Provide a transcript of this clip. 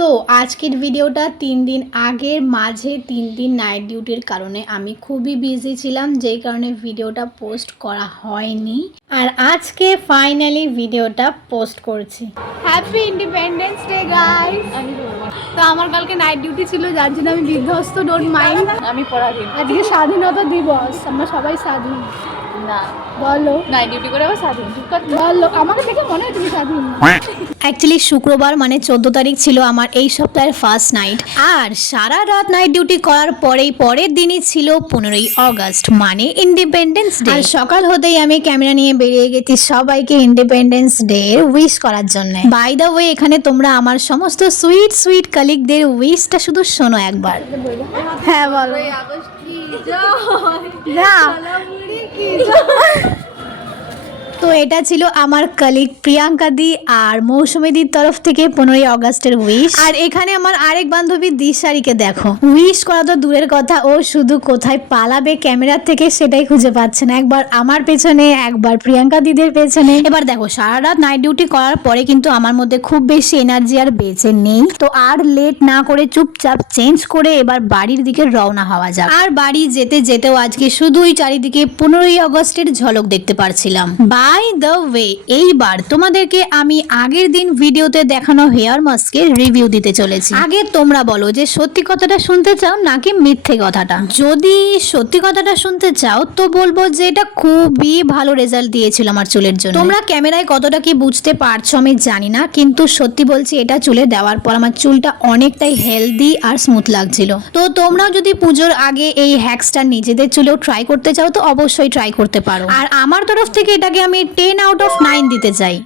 তো আজকের ভিডিওটা 3 দিন আগের মাঝে 3 দিন নাইট ডিউটির কারণে আমি খুবই বিজি ছিলাম, যেই কারণে ভিডিওটা পোস্ট করা হয়নি। আর আজকে ফাইনালি ভিডিওটা পোস্ট করছি। Happy independence day guys. তো আমার কালকে নাইট ডিউটি ছিল, যার জন্য আমি বিধ্বস্ত, ডোন্ট মাইন্ড। আমি পরাধীন। আজকে স্বাধীনতা দিবস, আমরা সবাই স্বাধীন। না বলো, নাইট ডিউটি করে আবার স্বাধীন? ঠিক কথা বলো, আমাকে দেখে মনে হয় তুমি স্বাধীন। অ্যাকচুয়ালি শুক্রবার মানে 14 তারিখ ছিল আমার এই সপ্তাহের ফার্স্ট নাইট, আর সারা রাত নাইট ডিউটি করার পরের দিনই ছিল 15ই অগস্ট মানে ইন্ডিপেন্ডেন্স ডে। আর সকাল হতেই আমি ক্যামেরা নিয়ে বেরিয়ে গেছি সবাইকে ইন্ডিপেন্ডেন্স ডে উইশ করার জন্য। বাই দ্য ওয়ে, এখানে তোমরা আমার সমস্ত সুইট সুইট কালিগদের উইশটা শুধু শোনো একবার। হ্যাঁ বলো। না তো এটা ছিল আমার কলিগ প্রিয়াঙ্কা দি আর মৌসুমী দির তরফ থেকে 15ই অগস্টের উইশ। আর এখানে আমার আরেক বান্ধবী দিশারিকে দেখো, উইশ করা তো দূরের কথা, ও শুধু কোথায় পালাবে ক্যামেরার থেকে সেটাই খুঁজে পাচ্ছে না। একবার আমার পেছনে, একবার প্রিয়াঙ্কা দিদের পেছনে। এবার দেখো, সারা রাত নাইট ডিউটি করার পরে কিন্তু আমার মধ্যে খুব বেশি এনার্জি আর বেঁচে নেই। তো আর লেট না করে চুপচাপ চেঞ্জ করে এবার বাড়ির দিকে রওনা হওয়া যাক। আর বাড়ি যেতে যেতেও আজকে শুধুই চারিদিকে 15ই অগস্টের ঝলক দেখতে পারছিলাম। বাই দ্য ওয়ে, এইবার তোমাদেরকে আমি আগের দিন ভিডিওতে দেখানো হেয়ার মাস্কের রিভিউ দিতে চলেছি। আগে তোমরা বলো যে সত্যি কথাটা শুনতে চাও নাকি মিথ্যে কথাটা। যদি সত্যি কথাটা শুনতে চাও তো বলবো যে এটা খুবই ভালো রেজাল্ট দিয়েছিল আমার চুলের জন্য। তোমরা ক্যামেরায় কতটা কি বুঝতে পারছো আমি জানি না, কিন্তু সত্যি বলছি এটা চুলে দেওয়ার পর আমার চুলটা অনেকটাই হেলদি আর স্মুথ লাগছিল। তো তোমরাও যদি পুজোর আগে এই হ্যাক্সটা নিজেদের চুলেও ট্রাই করতে চাও তো অবশ্যই ট্রাই করতে পারো। আর আমার তরফ থেকে এটাকে আমি 10 out of 9 দিতে চাই।